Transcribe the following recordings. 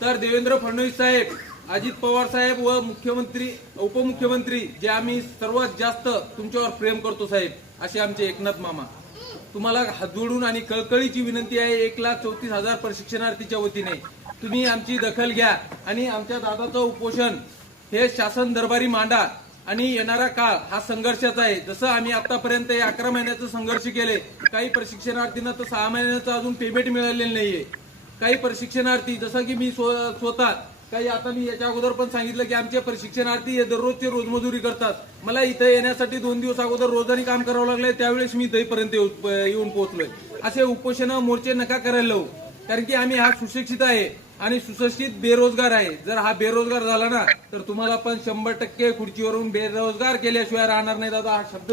तर देवेंद्र फडणवीस साहेब अजित पवार साहेब व मुख्यमंत्री उपमुख्यमंत्री जे आम्ही सर्वात जास्त तुमच्यावर प्रेम करतो साहेब असे आमचे एकनाथ मामा. तुम्हाला हात जोडून आणि कळकळीची विनंती आहे एक लाख चौतीस हजार प्रशिक्षणार्थीच्या वतीने. तुम्ही आमची दखल घ्या आणि आमच्या दादाचं उपोषण हे शासन दरबारी मांडा आणि येणारा काळ हा संघर्षाचा आहे. जसं आम्ही आतापर्यंत हे अकरा महिन्याचं संघर्ष केले काही प्रशिक्षणार्थींना तर सहा महिन्याचं अजून पेमेंट मिळालेलं नाहीये. काही प्रशिक्षणार्थी जसं की मी स्वतः काही आता मी याच्या अगोदर पण सांगितलं की आमचे प्रशिक्षणार्थी हे दररोजचे रोजमजुरी करतात. मला इथे येण्यासाठी दोन दिवस अगोदर रोजानी काम करावं लागलंय त्यावेळेस मी इथेपर्यंत येऊन पोहोचलोय. असे उपोषण मोर्चे नका करायला लावू. कारण की आम्ही हा सुशिक्षित आहे आणि सुशिक्षित बेरोजगार आहे. जर हा बेरोजगार झाला ना तर तुम्हाला पण शंभर टक्के खुर्चीवरून बेरोजगार केल्याशिवाय राहणार नाही. दादा हा शब्द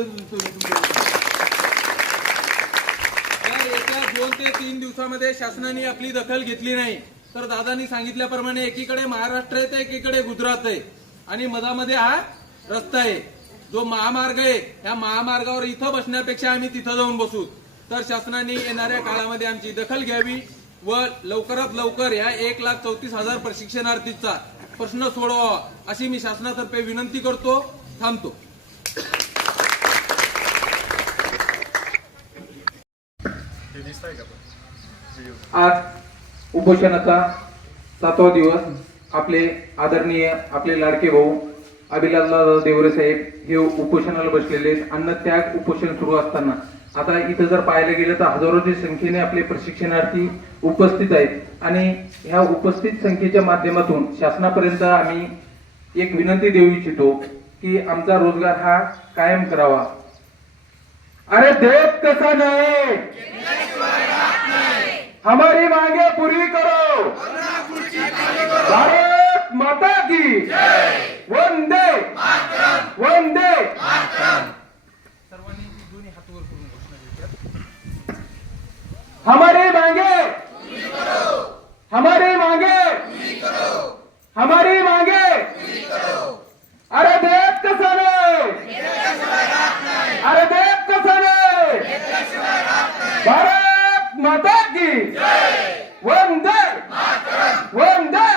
दोन ते तीन दिवसामध्ये शासनाने आपली दखल घेतली नाही. तर दादानी सांगितल्याप्रमाणे एकीकडे महाराष्ट्र आहे तर एकीकडे गुजरात आहे. आणि मधामध्ये हा रस्ता आहे. जो महामार्ग आहे या महामार्गावर इथं बसण्यापेक्षा आम्ही तिथं जाऊन बसू. तर शासनाने येणाऱ्या काळामध्ये आमची दखल घ्यावी व लवकरात लवकर या एक लाख चौतीस हजार प्रशिक्षणार्थीचा प्रश्न सोडवावा अशी मी शासनातर्फे विनंती करतो थांबतो. आज उपोषणाचा सातवा दिवस. आपले आदरणीय आपले लाडके भाऊ अभिलालदादा देवरे साहेब हे उपोषणाला बसलेले आहेत. अन्नत्याग उपोषण सुरू असताना. आता इथं जर पाहायला गेलं तर हजारोच्या संख्येने आपले प्रशिक्षणार्थी उपस्थित आहेत. आणि ह्या उपस्थित संख्येच्या माध्यमातून शासनापर्यंत आम्ही एक विनंती देऊ इच्छितो की आमचा रोजगार हा कायम करावा. अरे देत कसा नाही? हमारी मांगे पूरी करो। भारत माता की। वंदे। वंदे। हमारी मांगे। हमारी मांगे। हमारी मांगे। अरे देव कसा अरे देव कसा भारत वंदे. वंदे.